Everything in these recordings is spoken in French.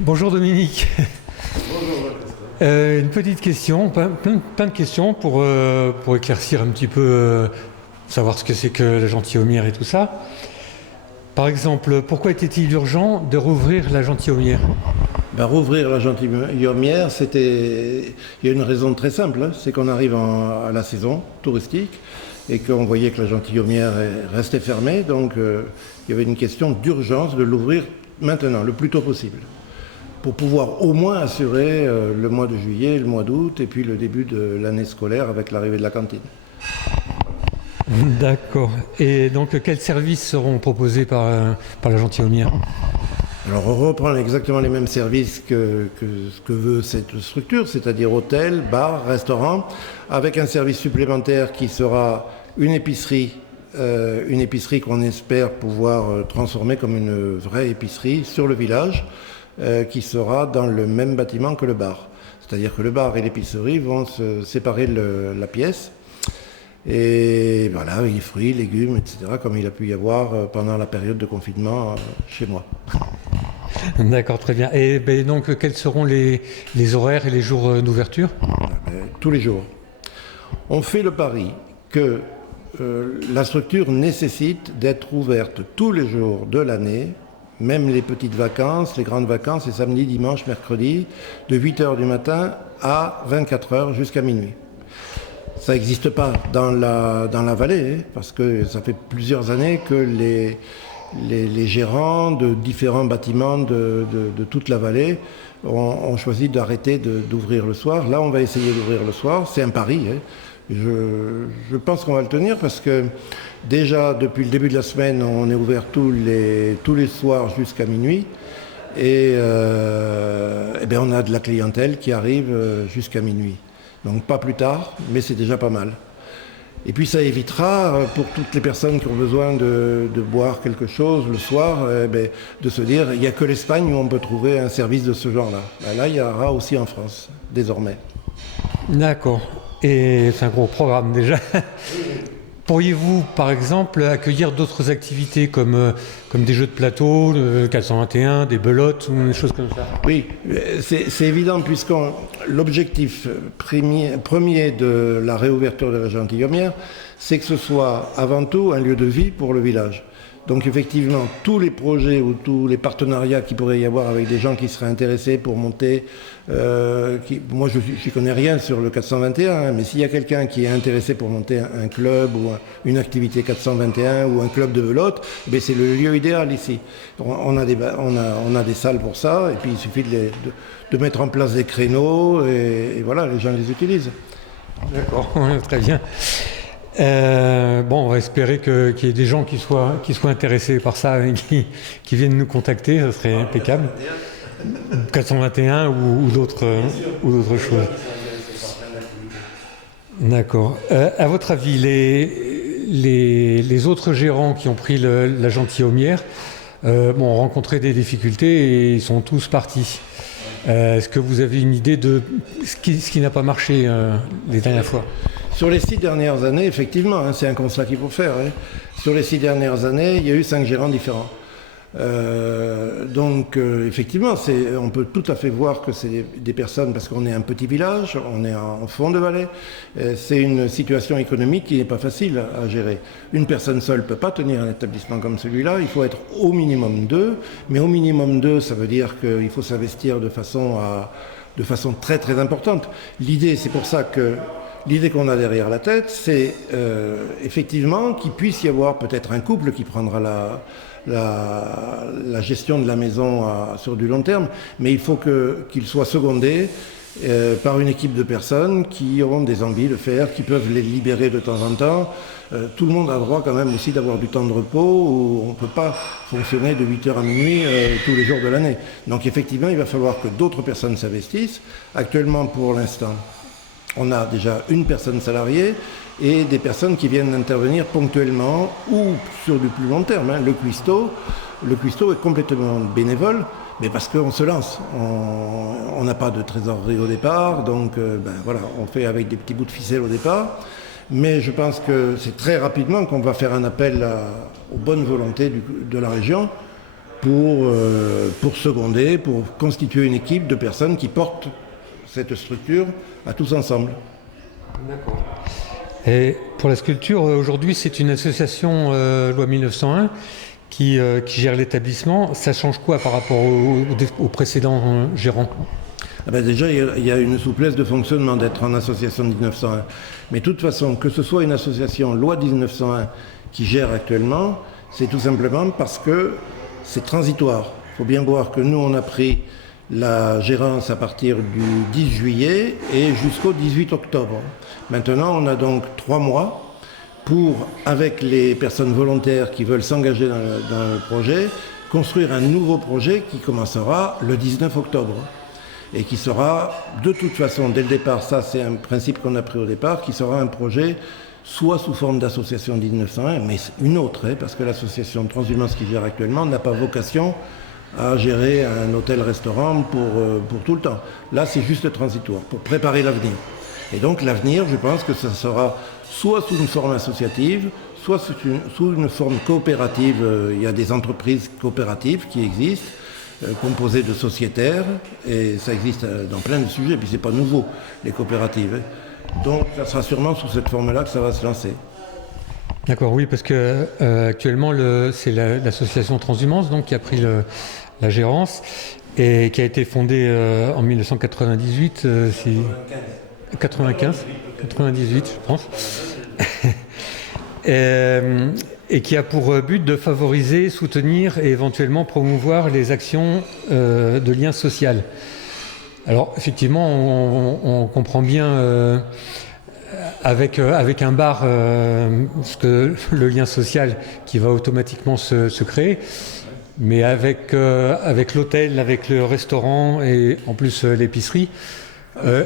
Bonjour Dominique. Une petite question, plein de questions pour éclaircir un petit peu, savoir ce que c'est que la gentilhommière et tout ça. Par exemple, pourquoi était-il urgent de rouvrir la gentilhommière? Rouvrir la gentilhommière, il y a une raison très simple, hein, c'est qu'on arrive à la saison touristique et qu'on voyait que la gentilhommière restait fermée, donc il y avait une question d'urgence de l'ouvrir maintenant, le plus tôt possible, pour pouvoir au moins assurer le mois de juillet, le mois d'août et puis le début de l'année scolaire avec l'arrivée de la cantine. D'accord. Et donc, quels services seront proposés par la gentilhommière? Alors on reprend exactement les mêmes services que ce que veut cette structure, c'est-à-dire hôtel, bar, restaurant, avec un service supplémentaire qui sera une épicerie qu'on espère pouvoir transformer comme une vraie épicerie sur le village, qui sera dans le même bâtiment que le bar. C'est-à-dire que le bar et l'épicerie vont se séparer la pièce. Et voilà, les fruits, légumes, etc., comme il a pu y avoir pendant la période de confinement chez moi. D'accord, très bien. Et donc, quels seront les horaires et les jours d'ouverture? Tous les jours. On fait le pari que la structure nécessite d'être ouverte tous les jours de l'année, même les petites vacances, les grandes vacances, les samedis, dimanches, mercredis, de 8h du matin à 24h jusqu'à minuit. Ça n'existe pas dans la vallée, parce que ça fait plusieurs années que les gérants de différents bâtiments de toute la vallée ont choisi d'arrêter d'ouvrir le soir. Là, on va essayer d'ouvrir le soir. C'est un pari. Hein. Je pense qu'on va le tenir parce que déjà, depuis le début de la semaine, on est ouvert tous les soirs jusqu'à minuit. Et on a de la clientèle qui arrive jusqu'à minuit. Donc pas plus tard, mais c'est déjà pas mal. Et puis ça évitera pour toutes les personnes qui ont besoin de boire quelque chose le soir, de se dire il n'y a que l'Espagne où on peut trouver un service de ce genre-là. Là, il y aura aussi en France, désormais. D'accord. Et c'est un gros programme déjà. Pourriez-vous, par exemple, accueillir d'autres activités comme des jeux de plateau, le 421, des belotes ou des choses comme ça? Oui, c'est évident puisque l'objectif premier de la réouverture de la gentilhommière, c'est que ce soit avant tout un lieu de vie pour le village. Donc effectivement, tous les projets ou tous les partenariats qu'il pourrait y avoir avec des gens qui seraient intéressés pour monter, moi je ne connais rien sur le 421, hein, mais s'il y a quelqu'un qui est intéressé pour monter un club ou une activité 421 ou un club de velote, c'est le lieu idéal ici. On a des salles pour ça, et puis il suffit de mettre en place des créneaux, et voilà, les gens les utilisent. D'accord, très bien. On va espérer qu'il y ait des gens qui soient intéressés par ça et qui viennent nous contacter, ça serait impeccable. 421 ou d'autres choses. D'accord. À votre avis, les autres gérants qui ont pris la gentilhommière ont rencontré des difficultés et ils sont tous partis. Est-ce que vous avez une idée de ce qui n'a pas marché les dernières fois? Sur les 6 dernières années, effectivement, hein, c'est un constat qu'il faut faire. Hein. Sur les 6 dernières années, il y a eu 5 gérants différents. Effectivement, on peut tout à fait voir que c'est des personnes, parce qu'on est un petit village, on est en fond de vallée, c'est une situation économique qui n'est pas facile à gérer. Une personne seule ne peut pas tenir un établissement comme celui-là, il faut être au minimum 2, mais au minimum 2, ça veut dire qu'il faut s'investir de façon très très importante. C'est pour ça que l'idée qu'on a derrière la tête, c'est effectivement qu'il puisse y avoir peut-être un couple qui prendra la gestion de la maison sur du long terme, mais il faut qu'il soit secondé par une équipe de personnes qui auront des envies de faire, qui peuvent les libérer de temps en temps. Tout le monde a droit quand même aussi d'avoir du temps de repos, où on ne peut pas fonctionner de 8h à minuit tous les jours de l'année. Donc effectivement, il va falloir que d'autres personnes s'investissent. Actuellement, pour l'instant, on a déjà une personne salariée et des personnes qui viennent intervenir ponctuellement ou sur du plus long terme. Hein. Le cuistot est complètement bénévole, mais parce qu'on se lance. On n'a pas de trésorerie au départ, donc on fait avec des petits bouts de ficelle au départ. Mais je pense que c'est très rapidement qu'on va faire un appel aux bonnes volontés de la région pour seconder, pour constituer une équipe de personnes qui portent cette structure à tous ensemble. D'accord. Et pour la sculpture, aujourd'hui, c'est une association loi 1901 qui gère l'établissement. Ça change quoi par rapport aux précédents gérants? Déjà, il y a une souplesse de fonctionnement d'être en association 1901. Mais de toute façon, que ce soit une association loi 1901 qui gère actuellement, c'est tout simplement parce que c'est transitoire. Il faut bien voir que nous, on a pris la gérance à partir du 10 juillet et jusqu'au 18 octobre. Maintenant, on a donc 3 mois pour, avec les personnes volontaires qui veulent s'engager dans le projet, construire un nouveau projet qui commencera le 19 octobre. Et qui sera, de toute façon, dès le départ, ça c'est un principe qu'on a pris au départ, qui sera un projet soit sous forme d'association 1901, mais une autre, parce que l'association Transhumance qui gère actuellement n'a pas vocation à gérer un hôtel-restaurant pour tout le temps. Là, c'est juste transitoire, pour préparer l'avenir. Et donc l'avenir, je pense que ça sera soit sous une forme associative, soit sous une forme coopérative. Il y a des entreprises coopératives qui existent, composées de sociétaires, et ça existe dans plein de sujets, puis c'est pas nouveau, les coopératives. Donc ça sera sûrement sous cette forme-là que ça va se lancer. D'accord, oui, parce que actuellement c'est l'association Transhumance donc, qui a pris la gérance et qui a été fondée en 1998, 98, je pense, et qui a pour but de favoriser, soutenir et éventuellement promouvoir les actions de lien social. Alors effectivement, on comprend bien avec un bar le lien social qui va automatiquement se créer, mais avec l'hôtel, avec le restaurant et en plus l'épicerie,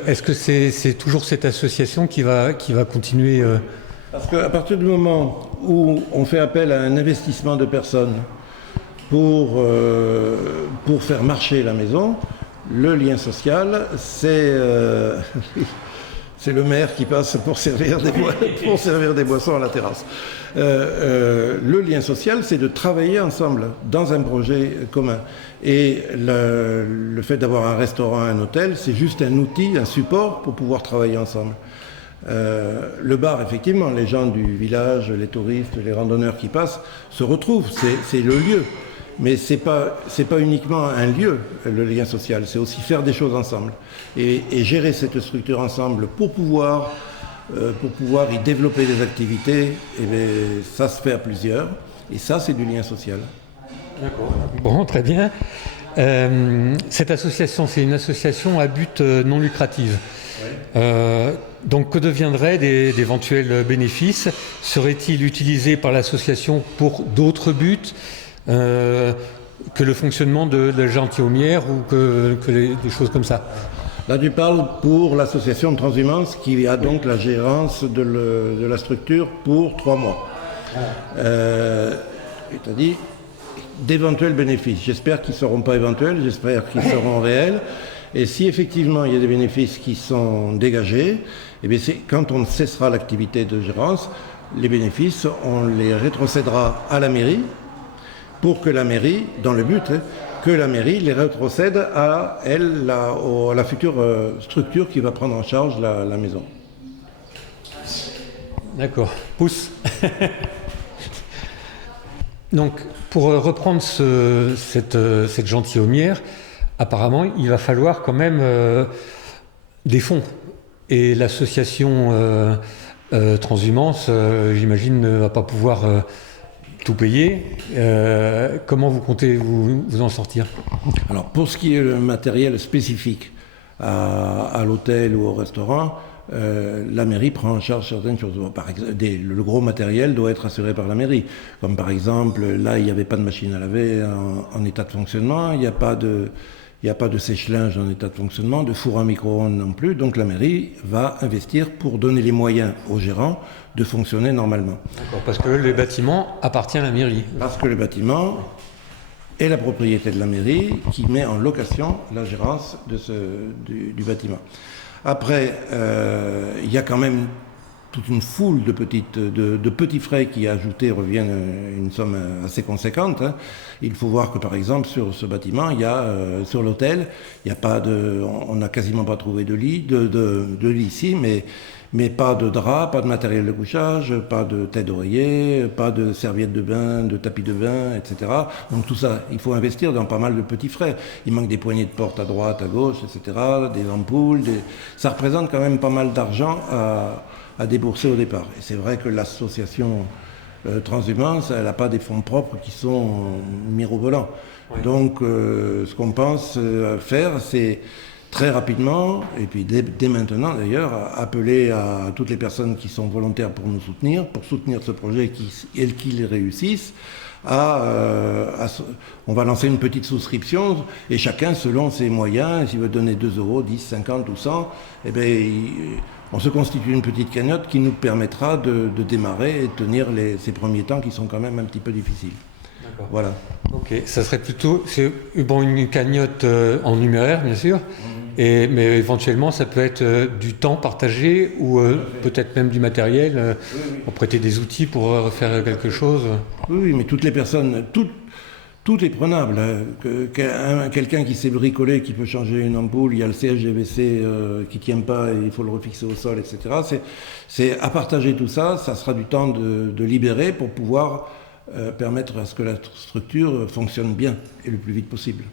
est-ce que c'est toujours cette association qui va continuer Parce qu'à partir du moment où on fait appel à un investissement de personnes pour faire marcher la maison, le lien social, c'est le maire qui passe pour servir des boissons à la terrasse. Le lien social, c'est de travailler ensemble dans un projet commun. Et le fait d'avoir un restaurant, un hôtel, c'est juste un outil, un support pour pouvoir travailler ensemble. Le bar, effectivement, les gens du village, les touristes, les randonneurs qui passent, se retrouvent, c'est le lieu. Mais c'est pas uniquement un lieu, le lien social, c'est aussi faire des choses ensemble. Et gérer cette structure ensemble pour pouvoir y développer des activités, et bien, ça se fait à plusieurs. Et ça, c'est du lien social. D'accord. Bon, très bien. Cette association, c'est une association à but non lucratif. Oui. Donc, que deviendraient d'éventuels bénéfices? Seraient-ils utilisés par l'association pour d'autres buts que le fonctionnement de la gentilhommière ou que des choses comme ça? Là, tu parles pour l'association de Transhumance qui a donc la gérance de la structure pour 3 mois. Tu as dit d'éventuels bénéfices. J'espère qu'ils ne seront pas éventuels, j'espère qu'ils seront réels. Et si effectivement il y a des bénéfices qui sont dégagés, eh bien c'est quand on cessera l'activité de gérance, les bénéfices, on les rétrocédera à la mairie pour que la mairie, dans le but, que la mairie les rétrocède à elle, à la future structure qui va prendre en charge la maison. D'accord. Pousse. Donc, pour reprendre cette gentilhommière, apparemment, il va falloir quand même des fonds. Et l'association Transhumance, j'imagine, ne va pas pouvoir tout payer. Comment vous comptez vous en sortir? Alors, pour ce qui est le matériel spécifique à l'hôtel ou au restaurant, la mairie prend en charge certaines choses. Par exemple, le gros matériel doit être assuré par la mairie. Comme par exemple, là, il n'y avait pas de machine à laver en état de fonctionnement, il n'y a pas de sèche-linge en état de fonctionnement, de four à micro-ondes non plus. Donc la mairie va investir pour donner les moyens aux gérants de fonctionner normalement. D'accord, parce que le bâtiment appartient à la mairie. Parce que le bâtiment est la propriété de la mairie qui met en location la gérance du bâtiment. Après, il y a quand même toute une foule de petits frais qui ajoutés reviennent une somme assez conséquente. Hein. Il faut voir que par exemple sur ce bâtiment, sur l'hôtel, on n'a quasiment pas trouvé de lit ici, mais pas de drap, pas de matériel de couchage, pas de tête d'oreiller, pas de serviettes de bain, de tapis de bain, etc. Donc tout ça, il faut investir dans pas mal de petits frais. Il manque des poignées de porte à droite, à gauche, etc., des ampoules. Ça représente quand même pas mal d'argent à débourser au départ. Et c'est vrai que l'association Transhumance, elle n'a pas des fonds propres qui sont mirobolants. Oui. Donc ce qu'on pense faire, c'est très rapidement, et puis dès maintenant d'ailleurs, appeler à toutes les personnes qui sont volontaires pour nous soutenir, pour soutenir ce projet et qu'il réussisse. On va lancer une petite souscription et chacun selon ses moyens, s'il veut donner 2 euros, 10, 50 ou 100, eh bien, on se constitue une petite cagnotte qui nous permettra de démarrer et de tenir ces premiers temps qui sont quand même un petit peu difficiles. D'accord. Voilà. Ok, ça serait plutôt une cagnotte en numéraire bien sûr, mais éventuellement ça peut être du temps partagé ou peut-être même du matériel pour prêter des outils pour faire quelque chose. Oui, mais toutes les personnes, tout est prenable. Quelqu'un qui sait bricoler, qui peut changer une ampoule, il y a le CSGVC qui ne tient pas et il faut le refixer au sol, etc. C'est à partager tout ça, ça sera du temps de libérer pour pouvoir permettre à ce que la structure fonctionne bien et le plus vite possible.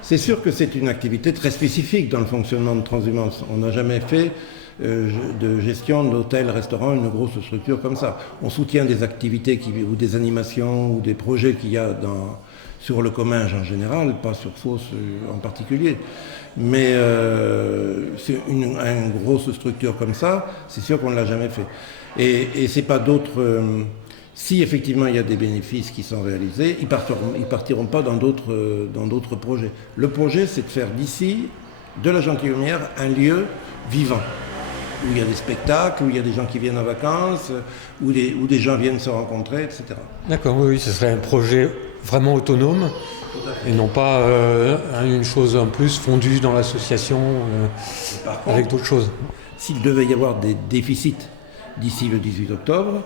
C'est sûr que c'est une activité très spécifique dans le fonctionnement de Transhumance. On n'a jamais fait de gestion d'hôtel, restaurant, une grosse structure comme ça. On soutient des activités ou des animations ou des projets qu'il y a sur le Comminges en général, pas sur Fos en particulier. Mais c'est une grosse structure comme ça, c'est sûr qu'on ne l'a jamais fait. Et c'est pas d'autres... si effectivement il y a des bénéfices qui sont réalisés, ils partiront pas dans d'autres projets. Le projet, c'est de faire d'ici, de la Gentilhommière, un lieu vivant, où il y a des spectacles, où il y a des gens qui viennent en vacances, où des gens viennent se rencontrer, etc. D'accord, oui, ce serait un projet vraiment autonome, et non pas une chose en plus fondue dans l'association avec d'autres choses. S'il devait y avoir des déficits d'ici le 18 octobre,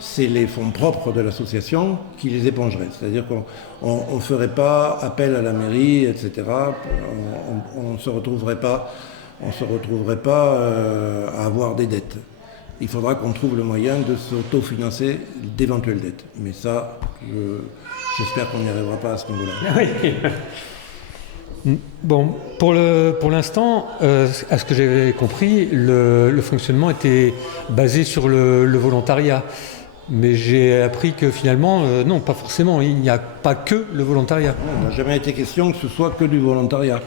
c'est les fonds propres de l'association qui les épongeraient. C'est-à-dire qu'on ne ferait pas appel à la mairie, etc. On ne se retrouverait pas à avoir des dettes. Il faudra qu'on trouve le moyen de s'autofinancer d'éventuelles dettes. Mais ça, j'espère qu'on n'y arrivera pas à ce niveau-là. Oui. Bon, pour l'instant, à ce que j'avais compris, le fonctionnement était basé sur le volontariat. Mais j'ai appris que finalement, non, pas forcément, il n'y a pas que le volontariat. Il n'a jamais été question que ce soit que du volontariat.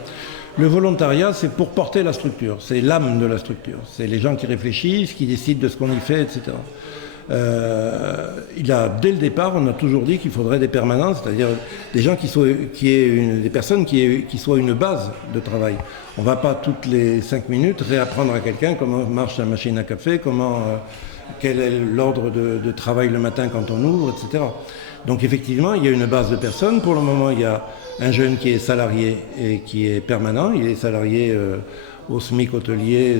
Le volontariat, c'est pour porter la structure, c'est l'âme de la structure. C'est les gens qui réfléchissent, qui décident de ce qu'on y fait, etc. Dès le départ, on a toujours dit qu'il faudrait des permanences, c'est-à-dire des gens des personnes qui soient une base de travail. On ne va pas toutes les 5 minutes réapprendre à quelqu'un comment marche la machine à café, quel est l'ordre de travail le matin quand on ouvre, etc. Donc effectivement, il y a une base de personnes. Pour le moment, il y a un jeune qui est salarié et qui est permanent. Il est salarié au SMIC hôtelier,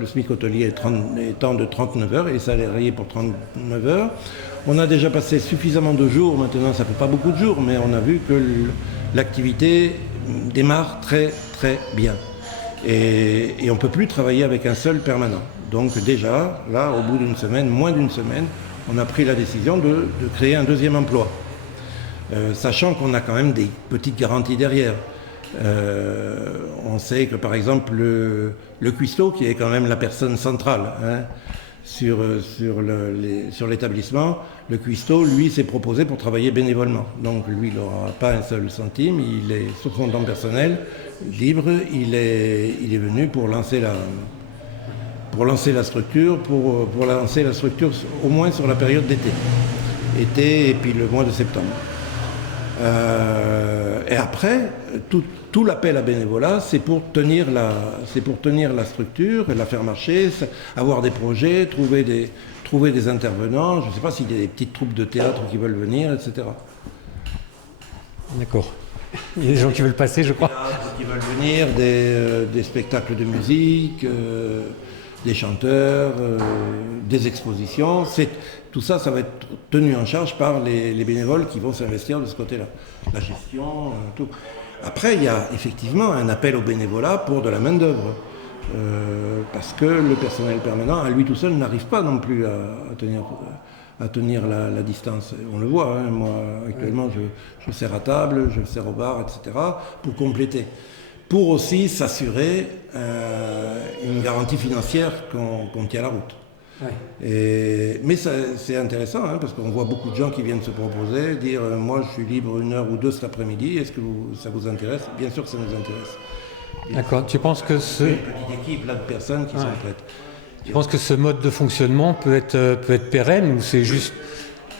le SMIC hôtelier étant de 39 heures, il est salarié pour 39 heures. On a déjà passé suffisamment de jours, maintenant ça ne fait pas beaucoup de jours, mais on a vu que l'activité démarre très très bien. Et on ne peut plus travailler avec un seul permanent. Donc déjà, là, au bout d'une semaine, moins d'une semaine, on a pris la décision de créer un deuxième emploi. Sachant qu'on a quand même des petites garanties derrière. On sait que par exemple le cuistot, qui est quand même la personne centrale sur l'établissement, le cuistot, lui, s'est proposé pour travailler bénévolement. Donc lui, il n'aura pas un seul centime, il est sur son temps personnel, libre, il est venu pour lancer la structure, pour lancer la structure au moins sur la période d'été. Été et puis le mois de septembre. Et après, tout l'appel à bénévolat, c'est pour tenir la structure, la faire marcher, avoir des projets, trouver des intervenants. Je ne sais pas s'il y a des petites troupes de théâtre qui veulent venir, etc. D'accord. Il y a des gens qui veulent passer, je crois. Qui veulent venir, des spectacles de musique, des chanteurs, des expositions. Tout ça, ça va être tenu en charge par les bénévoles qui vont s'investir de ce côté-là. La gestion, tout. Après, il y a effectivement un appel au bénévolat pour de la main-d'œuvre. Parce que le personnel permanent, à lui tout seul, n'arrive pas non plus à tenir la distance. On le voit, hein, moi actuellement je sers à table, je sers au bar, etc. pour compléter. Pour aussi s'assurer une garantie financière qu'on tient la route. Ouais. Mais c'est intéressant, hein, parce qu'on voit beaucoup de gens qui viennent se proposer, dire moi je suis libre 1 heure ou 2 cet après-midi, est-ce que ça vous intéresse? Bien sûr que ça nous intéresse. D'accord, tu penses que une petite équipe là, de personnes qui sont prêtes. Tu penses que ce mode de fonctionnement peut être pérenne ou c'est juste...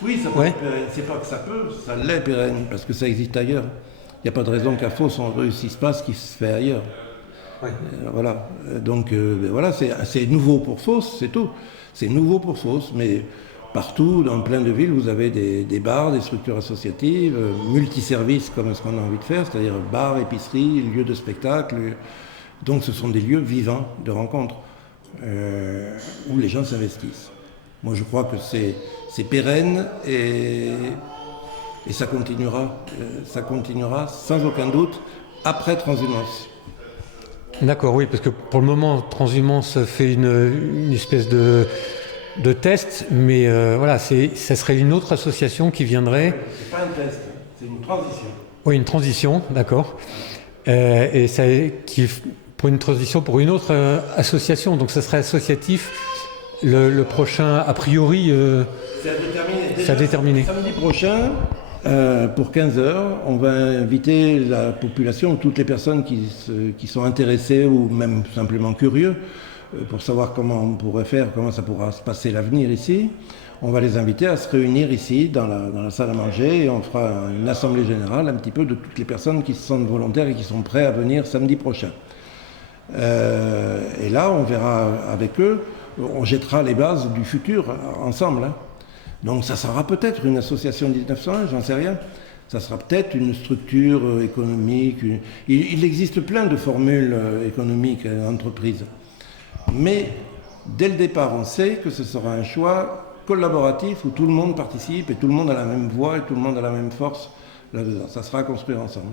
Oui, ça peut être pérenne. C'est pas que ça peut, ça l'est pérenne, parce que ça existe ailleurs. Il n'y a pas de raison qu'à Fos on ne réussisse pas ce qui se fait ailleurs. Ouais. Voilà. Donc voilà, c'est nouveau pour Fos, c'est tout. C'est nouveau pour Fos, mais partout, dans plein de villes, vous avez des bars, des structures associatives, multiservices comme ce qu'on a envie de faire, c'est-à-dire bars, épiceries, lieux de spectacle. Donc ce sont des lieux vivants de rencontre où les gens s'investissent. Moi je crois que c'est pérenne et ça continuera sans aucun doute après Transhumance. D'accord, oui, parce que pour le moment, Transhumance fait une espèce de test, mais voilà, ça serait une autre association qui viendrait... C'est pas un test, c'est une transition. Oui, une transition, d'accord. Et ça, pour une transition pour une autre association, donc ça serait associatif. Le prochain, a priori... c'est à déterminer. Samedi prochain, pour 15h, on va inviter la population, toutes les personnes qui sont intéressées ou même simplement curieux, pour savoir comment on pourrait faire, comment ça pourra se passer l'avenir ici. On va les inviter à se réunir ici, dans la salle à manger, et on fera une assemblée générale un petit peu de toutes les personnes qui se sentent volontaires et qui sont prêts à venir samedi prochain. Et là, on verra avec eux, on jettera les bases du futur ensemble. Hein. Donc ça sera peut-être une association 1901, j'en sais rien. Ça sera peut-être une structure économique. Il existe plein de formules économiques d'entreprise. Mais dès le départ, on sait que ce sera un choix collaboratif où tout le monde participe et tout le monde a la même voix et tout le monde a la même force là-dedans. Ça sera à construire ensemble.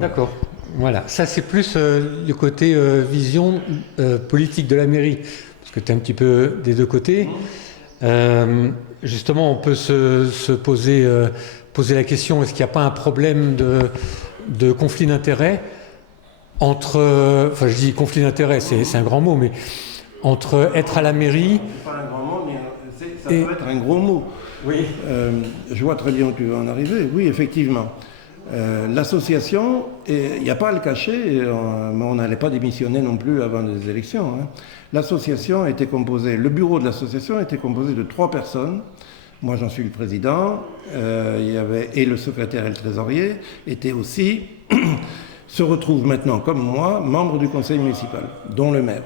D'accord. Voilà. Ça, c'est plus le côté vision politique de la mairie. Parce que tu es un petit peu des deux côtés. Justement, on peut se poser la question, est-ce qu'il n'y a pas un problème de conflit d'intérêts entre, enfin je dis conflit d'intérêts, c'est un grand mot, mais entre être à la mairie... C'est pas un grand mot, mais ça peut être un gros mot. Oui. Je vois très bien où tu veux en arriver. Oui, effectivement. L'association, il n'y a pas à le cacher, mais on n'allait pas démissionner non plus avant les élections. Hein. L'association était composée, le bureau de l'association était composé de 3 personnes. Moi, j'en suis le président, et le secrétaire et le trésorier étaient aussi, se retrouvent maintenant, comme moi, membres du conseil municipal, dont le maire.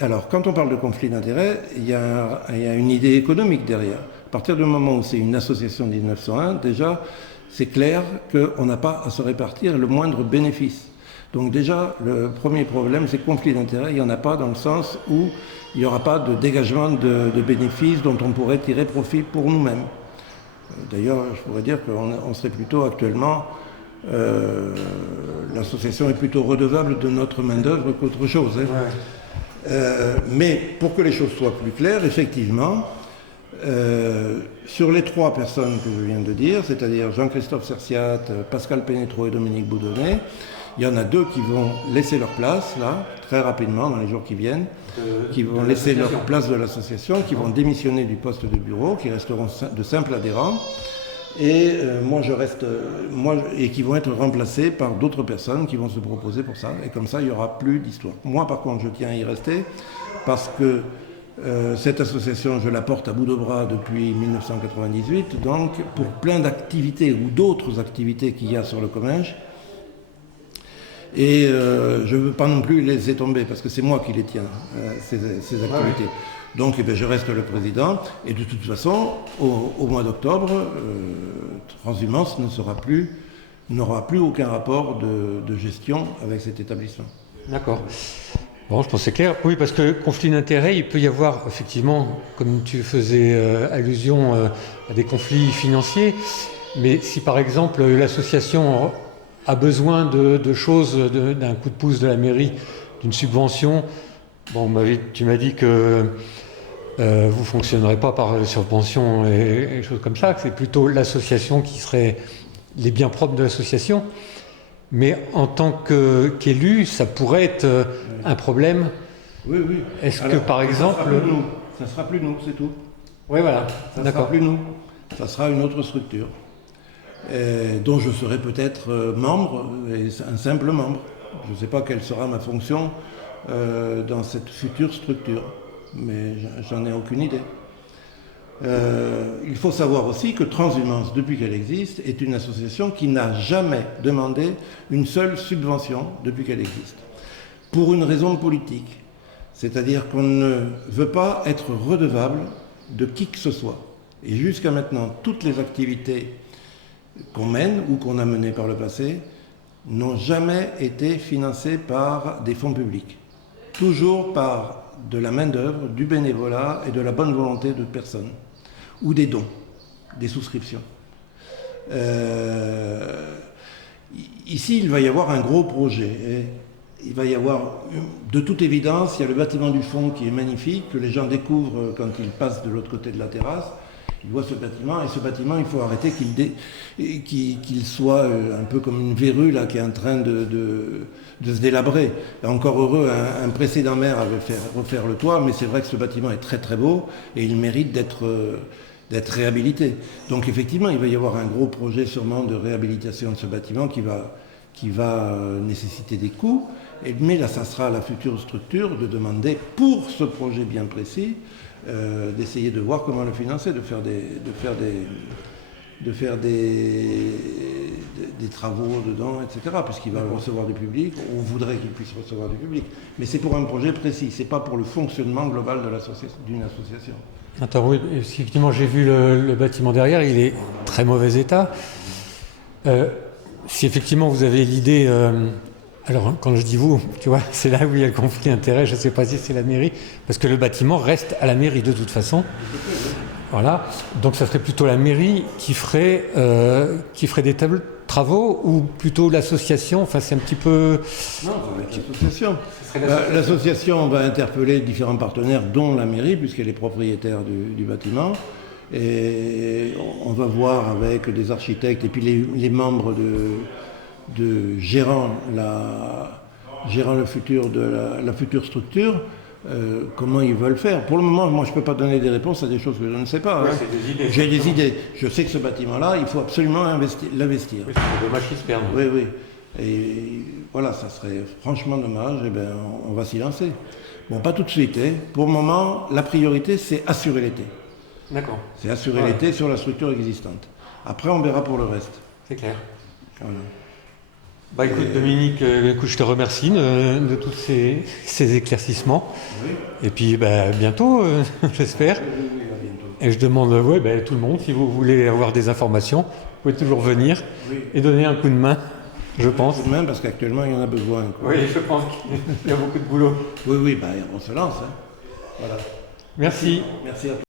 Alors, quand on parle de conflit d'intérêts, il y a une idée économique derrière. À partir du moment où c'est une association 1901, déjà, c'est clair qu'on n'a pas à se répartir le moindre bénéfice. Donc déjà, le premier problème, c'est conflit d'intérêts. Il n'y en a pas dans le sens où il n'y aura pas de dégagement de bénéfices dont on pourrait tirer profit pour nous-mêmes. D'ailleurs, je pourrais dire qu'on serait plutôt actuellement... l'association est plutôt redevable de notre main-d'œuvre qu'autre chose. Hein. Ouais. Mais pour que les choses soient plus claires, effectivement, sur les 3 personnes que je viens de dire, c'est-à-dire Jean-Christophe Cerciat, Pascal Pénétro et Dominique Boudonnet, il y en a 2 qui vont laisser leur place, là, très rapidement, dans les jours qui viennent, qui vont laisser leur place de l'association, qui vont démissionner du poste de bureau, qui resteront de simples adhérents. Et moi je reste, et qui vont être remplacés par d'autres personnes qui vont se proposer pour ça. Et comme ça, il n'y aura plus d'histoire. Moi, par contre, je tiens à y rester parce que cette association, je la porte à bout de bras depuis 1998. Donc, pour plein d'activités ou d'autres activités qu'il y a sur le Comminges. Et je ne veux pas non plus les laisser tomber parce que c'est moi qui les tiens, ces activités. Ouais. Donc je reste le président et de toute façon, au mois d'octobre, Transhumance n'aura plus aucun rapport de gestion avec cet établissement. D'accord. Bon, je pense que c'est clair. Oui, parce que conflit d'intérêts, il peut y avoir effectivement, comme tu faisais allusion à des conflits financiers, mais si par exemple l'association a besoin de choses, d'un coup de pouce de la mairie, d'une subvention, bon, tu m'as dit que vous ne fonctionnerez pas par les subventions et choses comme ça, que c'est plutôt l'association qui serait les biens propres de l'association. Mais en tant qu'élu, ça pourrait être un problème. Oui, oui. Est-ce que par exemple... Ça ne sera plus nous, c'est tout. Oui, voilà. Ça ne sera plus nous. Ça sera une autre structure, dont je serai peut-être membre, un simple membre. Je ne sais pas quelle sera ma fonction dans cette future structure, mais j'en ai aucune idée. Il faut savoir aussi que Transhumance, depuis qu'elle existe, est une association qui n'a jamais demandé une seule subvention depuis qu'elle existe. Pour une raison politique. C'est-à-dire qu'on ne veut pas être redevable de qui que ce soit. Et jusqu'à maintenant, toutes les activités qu'on mène ou qu'on a menées par le passé n'ont jamais été financées par des fonds publics. Toujours par de la main-d'œuvre, du bénévolat et de la bonne volonté de personnes. Ou des dons, des souscriptions. Ici, il va y avoir un gros projet. Et il va y avoir, de toute évidence, il y a le bâtiment du fond qui est magnifique, que les gens découvrent quand ils passent de l'autre côté de la terrasse. Ils voient ce bâtiment, et ce bâtiment, il faut arrêter qu'il soit un peu comme une verrue là, qui est en train de se délabrer. Et encore heureux, un précédent maire avait fait refaire le toit, mais c'est vrai que ce bâtiment est très très beau, et il mérite d'être réhabilité. Donc effectivement, il va y avoir un gros projet sûrement de réhabilitation de ce bâtiment qui va nécessiter des coûts. Mais là, ça sera à la future structure de demander, pour ce projet bien précis, d'essayer de voir comment le financer, de faire des travaux dedans, etc. Puisqu'il va recevoir du public, on voudrait qu'il puisse recevoir du public. Mais c'est pour un projet précis, c'est pas pour le fonctionnement global d'une association. Attends, oui, effectivement, j'ai vu le bâtiment derrière, il est très mauvais état. Si effectivement vous avez l'idée... alors, quand je dis vous, tu vois, c'est là où il y a le conflit d'intérêts, je ne sais pas si c'est la mairie, parce que le bâtiment reste à la mairie de toute façon. Voilà. Donc, ça serait plutôt la mairie qui ferait des travaux ou plutôt l'association. Enfin, c'est un petit peu... Non, ça va être l'association. L'association va interpeller différents partenaires, dont la mairie, puisqu'elle est propriétaire du bâtiment. Et on va voir avec des architectes et puis les membres gérant le futur de la future structure, comment ils veulent faire. Pour le moment, moi je ne peux pas donner des réponses à des choses que je ne sais pas. Oui, hein. J'ai des idées. Je sais que ce bâtiment-là, il faut absolument l'investir. Oui, c'est dommage qu'il se perde. Oui, oui. Et voilà, ça serait franchement dommage. Et bien, on va s'y lancer. Bon, pas tout de suite. Hein. Pour le moment, la priorité, c'est assurer l'été. D'accord. C'est assurer l'été sur la structure existante. Après, on verra pour le reste. C'est clair. Voilà. Bah écoute Dominique, je te remercie de tous ces éclaircissements. Oui. Et puis bientôt, j'espère. Oui, à bientôt. Et je demande tout le monde, si vous voulez avoir des informations, vous pouvez toujours venir et donner un coup de main, je pense. Un coup de main parce qu'actuellement il y en a besoin. Quoi. Oui, je pense qu'il y a beaucoup de boulot. Oui, on se lance. Hein. Voilà. Merci. Merci à toi.